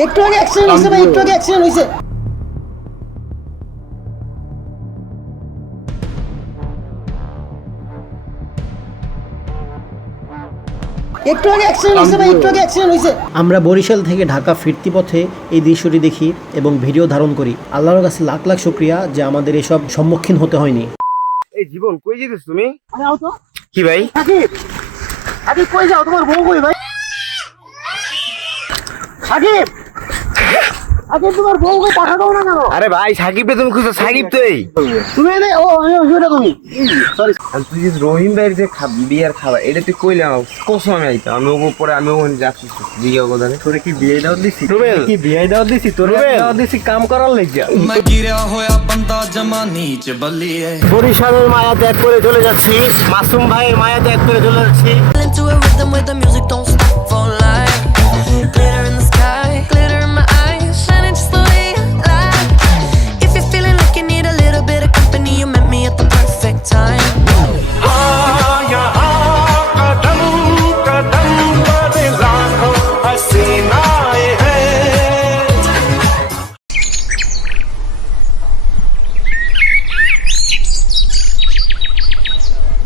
একটু আগে অ্যাক্সিডেন্ট হইছে ভাই, একটু আগে অ্যাক্সিডেন্ট হইছে। একটু আগে অ্যাক্সিডেন্ট হইছে ভাই, একটু আগে অ্যাক্সিডেন্ট হইছে। আমরা বরিশাল থেকে ঢাকা ফিরতি পথে এই দৃশ্যটি দেখি এবং ভিডিও ধারণ করি। আল্লাহর কাছে লাখ লাখ শুকরিয়া যে আমাদের এসব সম্মুখীন হতে হয়নি। এই জীবন কই যেতেছ তুমি? আরে আও তো। কি ভাই? সাকিব, সাকিব কই যাও? তোমার বউ কই ভাই? সাকিব, আগে তোমার বউ কই টাকা দাও না কেন? আরে ভাই সাকিবকে তুমি খুঁজছো? সাকিব তো এই তুমি এনে ও আমি ওইটা তুমি সরি। আর তুই যে রহিম ভাইয়ের যে বিয়ার খাবার এটা তুই কইলে কসম আমি আইতাম। আমি ওকে পরে আমি ওখানে যাচ্ছি জিজ্ঞাসা কথা তোরে কি বিয়ে দাও দিছি? কি বিয়ে দাও দিছি? তোরে দাও দিছি কাম করার লাগিয়া। বরিশালের মায়া ত্যাগ করে চলে যাচ্ছি, মাসুম ভাইয়ের মায়া ত্যাগ করে চলে যাচ্ছি।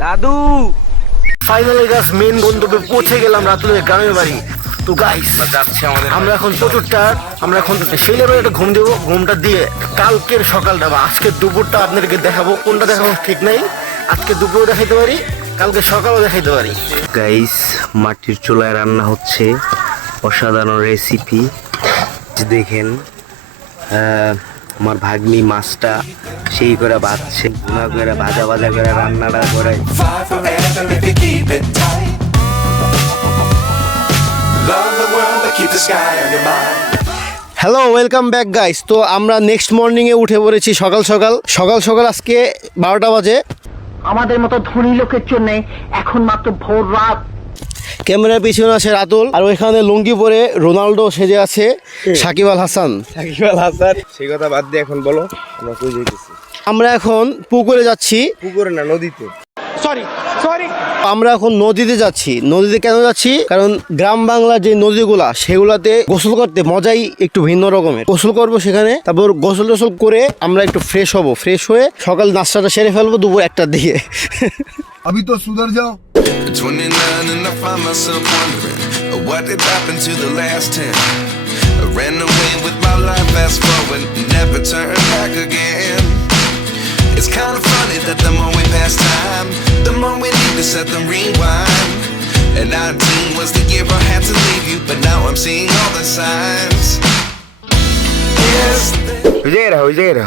দাদু ফাইনালি গাছ মেন গন্তব্যে পৌঁছে গেলাম, রাতুলের গ্রামের বাড়ি। তো গাইস যাচ্ছে আমাদের, আমরা এখন চতুর্থটা, আমরা এখন সেই লেভেলে একটা ঘুম দেবো। ঘুমটা দিয়ে কালকের সকালটা বা আজকের দুপুরটা আপনাদেরকে দেখাবো। কোনটা দেখাবো ঠিক নাই, আজকে দুপুরও দেখাইতে পারি, কালকে সকালও দেখাইতে পারি। গাইস মাটির চুলায় রান্না হচ্ছে, অসাধারণ রেসিপি। দেখেন আমার ভাগ্নি মাছটা সেই করে ভাজছে, ভুনা করে ভাজা ভাজা করে রান্নাটা করে। Hello, welcome back guys. তো আমরা নেক্সট মর্নিংয়ে উঠে পড়েছি সকাল সকাল আজকে 12টা বাজে। আমাদের মতো ধনী লোকের জন্য এখন মাত্র ভোর রাত। ক্যামেরার পিছনে আছে রাতুল, আর ওইখানে লুঙ্গি পরে রোনাল্ডো সেজে আছে সাকিব আল হাসান। সেই কথা বাদ দিয়ে এখন বলো আমরা কই যাইতেছি? আমরা এখন পুকুরে যাচ্ছি। পুকুরে না, নদীতে। সরি আমরা এখন নদীতে যাচ্ছি। নদীতে কেন যাচ্ছি? কারণ গ্রাম বাংলার যে নদীগুলা সেগুলাতে গোসল করতে মজাই একটু ভিন্ন রকমের। গোসল করবো সেখানে, তারপর গোসল টোসল করে আমরা একটু ফ্রেশ হব। ফ্রেশ হয়ে সকাল নাস্তাটা সেরে ফেলবো দুপুর 1টার দিকে। अभी तो सुधर जाओ। 29 and I find myself wondering what did happen to the last 10. I ran away with my life, fast forward, never turn back again. It's kind of funny that the more we pass time, the more we need to set them rewind. And 19 was the year I had to leave you, but now I'm seeing all the signs. Yes, ওই জায়গা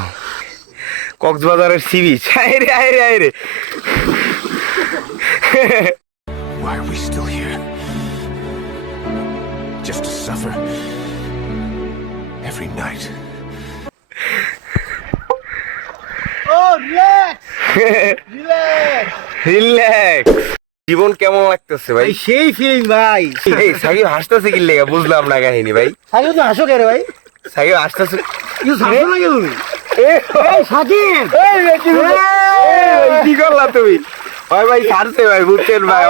কক্সবাজারের sea beach. আরে why are we still here? Just to suffer every night. Relax. জীবন কেমন লাগতেছে ভাই? সেই feeling ভাই। এই সাকিব হাসতেছে কি লেগে বুঝলাম না কাহিনী ভাই। সাকিব তো হাসো কে রে ভাই? সাকিব হাসতেছে কি করলা তুমি? ভাই ছাড়ছে ভাই, বুঝছেন ভাই?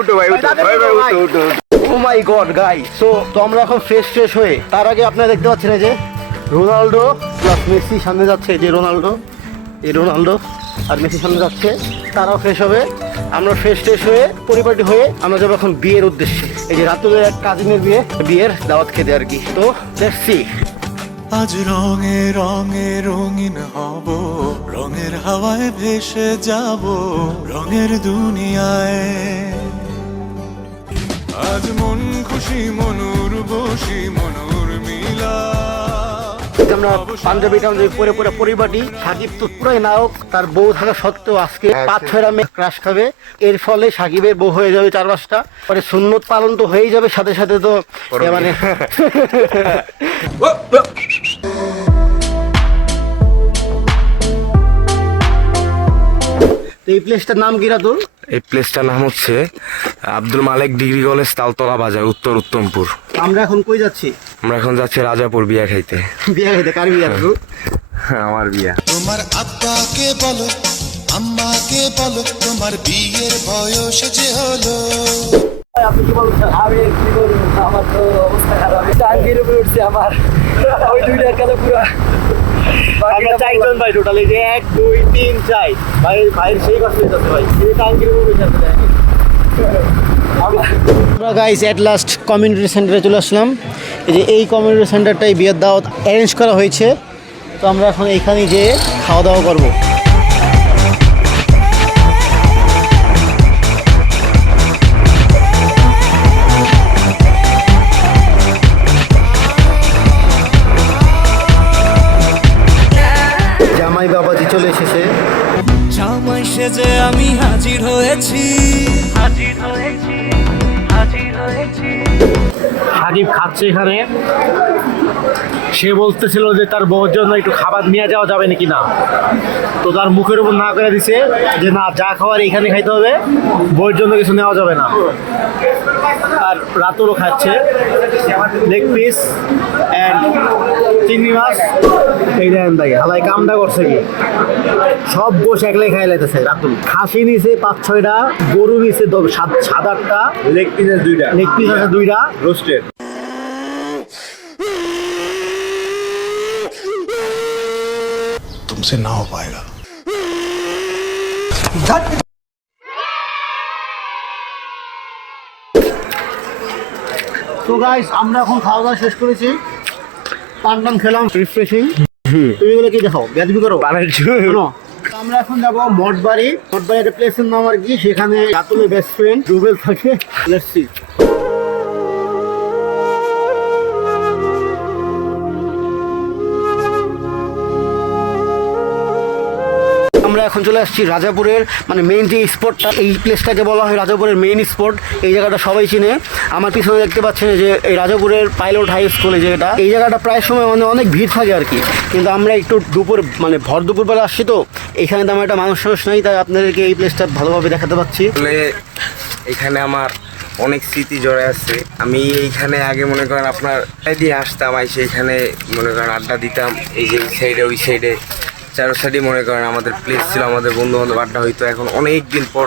উঠো। ও মাই গড গাইস, তো আমরা এখন ফ্রেশ হয়ে, তার আগে আপনারা দেখতে পাচ্ছেন এই যে রোনাল্ডো প্লাস মেসি সামনে যাচ্ছে। এই রোনাল্ডো আর মেসি সামনে যাচ্ছে, তারাও ফ্রেশ হবে। আমরা ফ্রেশ হয়ে পরিপাটি হয়ে আমরা যাবো এখন বিয়ের উদ্দেশ্যে। এই যে রাতুলের এক কাজিনের বিয়ের দাওয়াত খেতে আর কি। তো লেটস সি। আজ রঙে রঙে রঙিন হব, রঙের হাওয়ায় ভেসে যাব, রঙের দুনিয়ায়। আজ মন খুশি মনুর বসি মনুর মিলা। আমরা পাঞ্জাবি পরে পরিপাটি। সাকিব তো পুরাই নায়ক, তার বউ থাকা সত্ত্বেও আজকে 5-6টা মেয়ে ক্রাশ খাবে। এর ফলে সাকিবের বউ হয়ে যাবে 4-5টা। পরে সুন্নত পালন তো হয়েই যাবে, সাথে সাথে তো মানে এই প্লেসটার নাম কি রাতুল? এই প্লেসটার নাম হচ্ছে আব্দুল মালিক ডিগ্রি কলেজ, তালতলা বাজার, উত্তর উত্তমপুর। আমরা এখন কই যাচ্ছি? আমরা এখন যাচ্ছি রাজাপুর বিয়া খাইতে। বিয়া খাইতে? কার বিয়া? আমার বিয়া। তোমার আব্বাকে বলো, আম্মাকে বলো, তোমার বিয়ের বয়স যে হলো। আপনি কি বলছেন? আমি কি করবো, আমার তো অবস্থা খারাপ, টাঙ্গির উপরে উঠছে আমার ওই দুইটার কাছে পুরো আমরা চারজন ভাই টোটালি, যে 1 2 3 4 ভাই, ভাইয়ের সেই কষ্ট হইতেছে ভাই, এই টাঙ্গির উপরে বসে আছে। আমরা গাইস এট লাস্ট কমিউনিটি সেন্টারে চলে আসলাম। এই যে এই কমিউনিটি সেন্টারটাই বিয়ের দাওয়াত অ্যারেঞ্জ করা হয়েছে, তো আমরা এখন এইখানেই যেয়ে খাওয়া দাওয়া করবো। জামাই বাবাজি চলে এসেছে। জামাই সেজে আমি হাজির হয়েছি। সাকিব খাচ্ছে এখানে, সে বলতেছিল যে তার বউর জন্য একটু খাবার নিয়ে যাওয়া যাবে নাকি না, তো তার মুখের উপর না করে দিছে যে না, যা খাবার এইখানে খাইতে হবে, বউর জন্য কিছু নেওয়া যাবে না। আর রাতুলও খাচ্ছে লেগ পিস অ্যান্ড চিংড়ি মাছ। এই দেখেন ভাই, হালাই কামটা করছে কি, সব বসে একলাই খাই লাইতেছে। রাতুল খাসি নিছে 5-6টা, গরু নিছে 7-8টা, লেগ পিস আছে 2টা রোস্টেড। तुमसे ना हो पाएगा। তো গাইস, আমরা এখন খাওয়া দাওয়া শেষ করেছি, পান টান খেলাম, রিফ্রেশিং। তুমি এগুলো কি দেখাও, বেদবি করো শোনো। আমরা এখন যাবো মঠবাড়ি। মঠবাড়ি একটা প্লেসের নাম আর কি, সেখানে রাতুলের বেস্ট ফ্রেন্ড রুবেল থাকে। Let's see. আমরা এখন চলে আসছি রাজাপুরের, মানে মেইন যে স্পটটা, এই প্লেসটাকে বলা হয় রাজাপুরের মেইন স্পট। এই জায়গাটা সবাই চিনে। আমার পিছনে দেখতে পাচ্ছেন যে এই রাজাপুরের পাইলট হাই স্কুল, এই জায়গাটা, এই জায়গাটা প্রায় সময় মানে অনেক ভিড় থাকে আর কি, কিন্তু আমরা একটু দুপুর মানে ভর দুপুরবেলা আসছি, তো এখানে তেমন একটা মানুষ নাই, তাই আপনাদেরকে এই প্লেসটা ভালোভাবে দেখাতে পাচ্ছি। আসলে এখানে আমার অনেক স্মৃতি জড়ে আছে। আমি এইখানে আগে মনে করেন আপনার দিয়ে আসতাম, আইসে এখানে মনে করেন আড্ডা দিতাম। এই যে সাইডে ওই সাইডে চারো সাইডে মনে করেন আমাদের প্লেস ছিল, আমাদের বন্ধু বান্ধব আড্ডা হইতো। এখন অনেক দিন পর,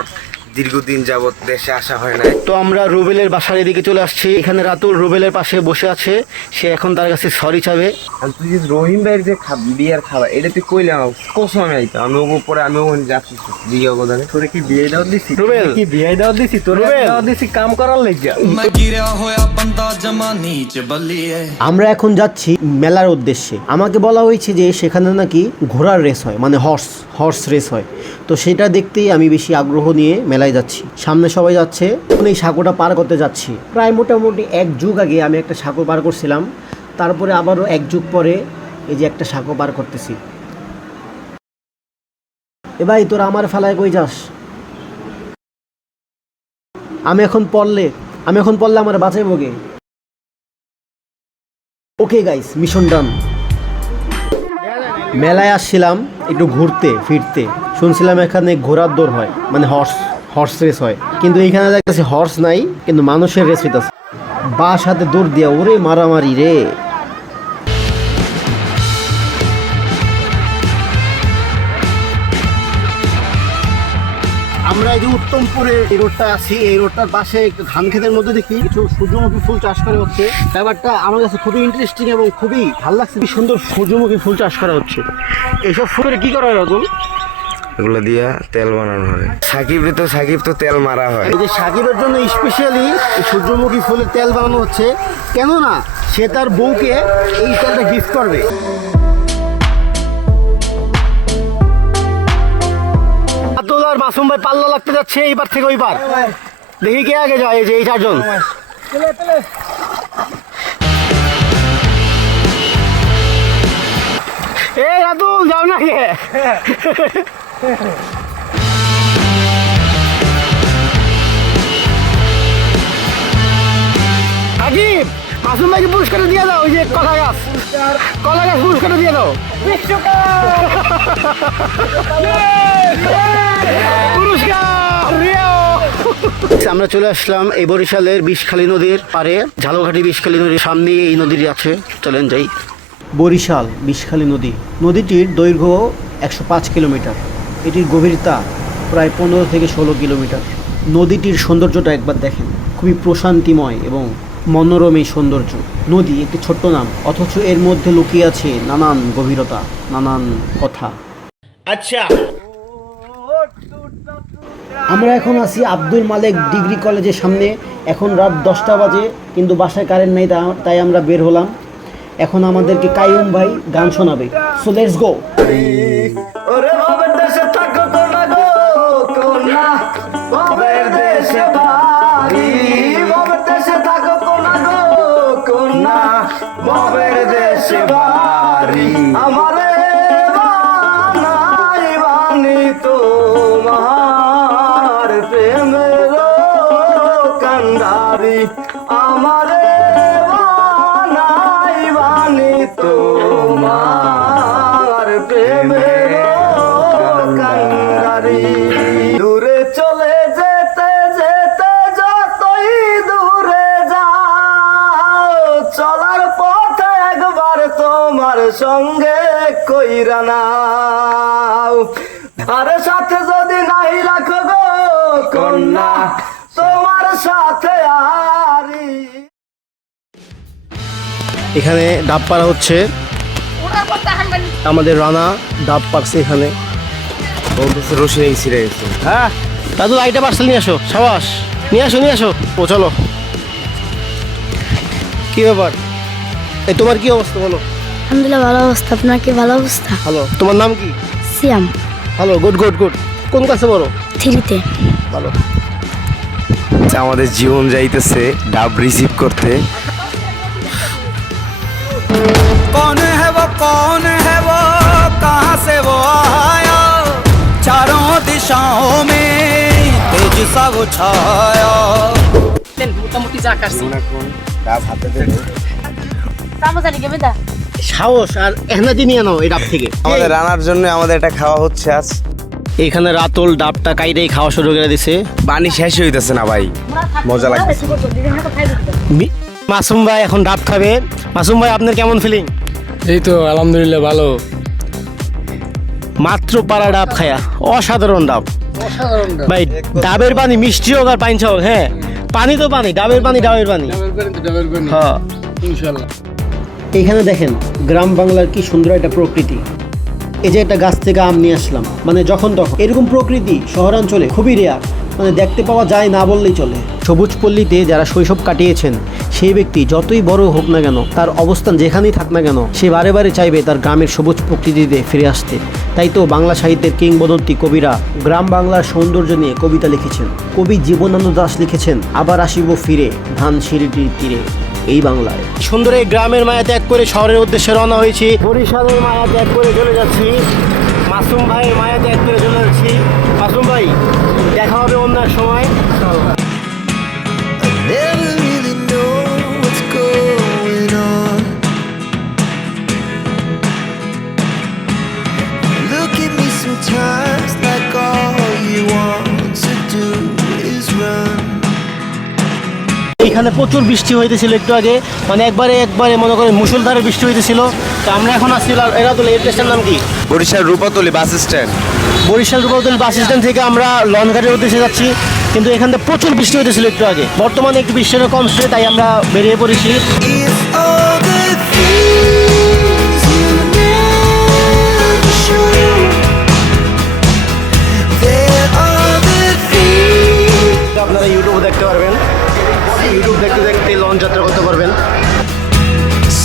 দীর্ঘদিন যাবত দেশে আসা হয় না। তো আমরা রুবেলের বাসার এদিকে চলে আসছি। এখানে রাতুল রুবেলের পাশে বসে আছে, সে এখন তার কাছে সরি চাবে। আর তুই যে রহিম ভাইয়ের যে বিয়ার খাবার, এটা তুই কইলাম কসম আমি আইতাম, আমি ওপর পরে আমি ওখানে যাচ্ছি বিয়ে অবদানে। তোরে কি বিয়ে দাও দিছি? রুবেল কি বিয়ে দাও দিছি? তোরে দাও দিছি কাম করার লাগিয়া। मैं गिरा होया बंदा जमा नीच बलिए। আমরা এখন যাচ্ছি মেলার উদ্দেশ্যে। আমাকে বলা হয়েছে যে সেখানে নাকি ঘোড়ার রেস হয়, মানে হর্স রেস হয়, তো সেটা দেখতেই আমি বেশি আগ্রহ নিয়ে মেলায় যাচ্ছি। সামনে সবাই যাচ্ছে, এই সাঁকোটা পার করতে যাচ্ছি। প্রায় মোটামুটি 1 যুগ আগে আমি একটা সাঁকো পার করছিলাম, তারপরে আবারও 1 যুগ পরে এই যে একটা সাঁকো পার করতেছি। এ ভাই, তোরা আমার ফেলায় কই যাস? আমি এখন পড়লে আমার বাঁচাইব গে? ওকে গাইস, মিশন ডান। মেলায় আসছিলাম একটু ঘুরতে ফিরতে, শুনছিলাম এখানে ঘোড়ার দৌড় হয়, মানে হর্স রেস হয়, কিন্তু এইখানে দেখতেছি হর্স নাই, কিন্তু মানুষের রেস হইতেছে। বাস হাতে দৌড় দিয়া, ওরে মারামারি রে। আমরা এই যে উত্তমপুরে এই রোডটা আছি, এই রোডটার পাশে একটু ধান ক্ষেতের মধ্যে দেখি কিছু সূর্যমুখী ফুল চাষ করা হচ্ছে। ব্যাপারটা আমার কাছে খুবই ইন্টারেস্টিং এবং খুবই ভালো লাগছে, কি সুন্দর সূর্যমুখী ফুল চাষ করা হচ্ছে। এইসব ফুলের কি করা হয় রতন? এগুলো দিয়া তেল বানানো হয়। সাকিব তো তেল মারা হয়। এই যে সাকিবের জন্য স্পেশালি সূর্যমুখী ফুলের তেল বানানো হচ্ছে, কেননা সে তার বউকে এই তেলটা গিফট করবে। আব্দুল আর মাসুম ভাই পাল্লা লাগতে যাচ্ছে এইবার থেকে ওইবার, দেখি কে আগে যায়। এই যে এই 4 জন। এই রাতুল যাও না কে? সাকিব, মাসুম ভাইকে পুরস্কার দিয়ে দাও, ওই যে কলা গাছ পুরস্কার দিয়ে দাও। আমরা চলে আসলাম এই বরিশালের বিষখালী নদীর পারে, ঝালকাঠি বিষখালী নদীর সামনে এই নদীটি আছে, চলেন যাই। বরিশাল বিষখালী নদী, নদীটির দৈর্ঘ্য 105 কিলোমিটার, এটির গভীরতা প্রায় 15 থেকে 16 কিলোমিটার। নদীটির সৌন্দর্যটা একবার দেখেন, খুবই প্রশান্তিময় এবং মনোরম এই সৌন্দর্য। নদী একটি ছোট্ট নাম, অথচ এর মধ্যে লুকিয়ে আছে নানান গভীরতা, নানান কথা। আচ্ছা, আমরা এখন আছি আব্দুল মালেক ডিগ্রি কলেজের সামনে। এখন রাত 10টা বাজে, কিন্তু বাসায় কারেন্ট নেই, তাই আমরা বের হলাম। এখন আমাদেরকে কাইয়ুম ভাই গান শোনাবে। So let's go. ওরে বাবার দেশে থাকো কোনা গো কোনা, বাবার দেশে বাড়ি, বাবার দেশে থাকো কোনা গো কোনা, বাবার দেশে বাড়ি। আমারে বানাই বানি তোমার প্রেমের কান্ডারি, আমারে বানাই বানি তোমার প্রেমের কান্ডারি। দূরে চলে যেতে যেতে যতই দূরে যাও, চলার পথে একবার তোমার সঙ্গে কইরা নাও। আরে সাথে যদি নাই রাখো গো কন্যা, তোমার সাথে আরি। এখানে ডাব পাড়া হচ্ছে, আমাদের রানা ডাব পারছে এখানে। রশি এই ছিঁড়ে গেছে। হ্যাঁ দাদু, আইটা পার্সেল নিয়ে আসো। সাবাস, নিয়ে আসো নিয়ে আসো। ও চলো, কি ব্যাপার? এই তোমার কি অবস্থা বলো? আলহামদুলিল্লাহ ভালো অবস্থা। আপনার কি ভালো অবস্থা? ভালো। তোমার নাম কি? সিয়াম। ভালো, গুড গুড গুড। কোন ক্লাসে পড়ো? 3-তে। ভালো। আমাদের জীবন যাইতেছে ডাব রিসিভ করতে। कौन है वो कहाँ से वो आया, चारों दिशाओं में तेज सा वो छाया। মোটামুটি যা কাটছি। ডাব হাতে দেবে। সাহস আর এহনাদি নিয়ে নাও এই ডাব থেকে। আমাদের রান্নার জন্য আমাদের এটা খাওয়া হচ্ছে আজ। এখানে রাতুল ডাবটা কাইরেই খাওয়া শুরু করে দিছে। পানি শেষ হইতেছে না ভাই, মজা লাগছে। মাসুম ভাই এখন ডাব খাবে। মাসুম ভাই, আপনার কেমন ফিলিং? এই তো আলহামদুলিল্লাহ ভালো। মাত্র পাড়া ডাব খায়া, অসাধারণ ডাব ভাই। ডাবের পানি মিষ্টি হোক আর পানি হোক, হ্যাঁ পানি তো পানি, ডাবের পানি ডাবের পানি। হ্যাঁ ইনশাআল্লাহ। এইখানে দেখেন গ্রাম বাংলার কি সুন্দর একটা প্রকৃতি। এই যে একটা গাছ থেকে আম নিয়ে আসলাম, মানে যখন তখন। এরকম প্রকৃতি শহরাঞ্চলে খুবই রেয়ার, মানে দেখতে পাওয়া যায় না বললেই চলে। সবুজ পল্লীতে যারা শৈশব কাটিয়েছেন সেই ব্যক্তি যতই বড় হোক না কেন, তার অবস্থান যেখানেই থাক না কেন, সে বারে বারে চাইবে তার গ্রামের সবুজ প্রকৃতিতে ফিরে আসতে। তাই তো বাংলা সাহিত্যের কিংবদন্তি কবিরা গ্রাম বাংলার সৌন্দর্য নিয়ে কবিতা লিখেছেন। কবি জীবনানন্দ দাশ লিখেছেন, আবার আসিব ফিরে ধানসিঁড়িটির তীরে এই বাংলায়। সুন্দর এই গ্রামের মায়া ত্যাগ করে শহরের উদ্দেশ্যে রওনা হয়েছি। বরিশালের মায়া ত্যাগ করে চলে যাচ্ছি, মাসুম ভাইয়ের মায়া ত্যাগ করে চলে যাচ্ছি। মাসুম ভাই, দেখা হবে অন্য এক সময়। Never really know what's going on. Look at me sometimes like all you want to do is run. এইখানে প্রচুর বৃষ্টি হইতেছিল একটু আগে, মানে একবারে মনে করেন মুষলধারে বৃষ্টি হইতেছিল। তো আমরা এখন আসছি রাতুল। এই প্লেসটার নাম কি? Barishal Rupatali bus stand. Barishal Rupatali bus stand থেকে আমরা লঞ্চঘাটের উদ্দেশ্যে যাচ্ছি, কিন্তু এখানে প্রচুর বৃষ্টি হইতেছিল একটু আগে। বর্তমানে একটু বৃষ্টিটা কমছে, তাই আমরা বেরিয়ে পড়েছি। If all the things you never show, there are the things. আপনারা ইউটিউবে দেখতে পারবেন, ইউটিউব দেখতে দেখতে লঞ্চ যাত্রা করতে পারবেন।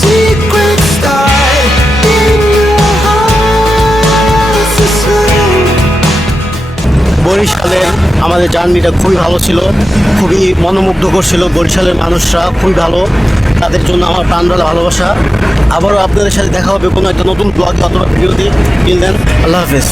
Secrets die in your heart so slow. বরিশালের আমাদের জার্নিটা খুবই ভালো ছিল, খুবই মনোমুগ্ধকর ছিল। বরিশালের মানুষরা খুবই ভালো, তাদের জন্য আমার প্রাণঢালা ভালোবাসা। আবারও আপনাদের সাথে দেখা হবে কোনো একটা নতুন ব্লগে অথবা ভিডিওতে। টিল দেন, আল্লাহ হাফেজ।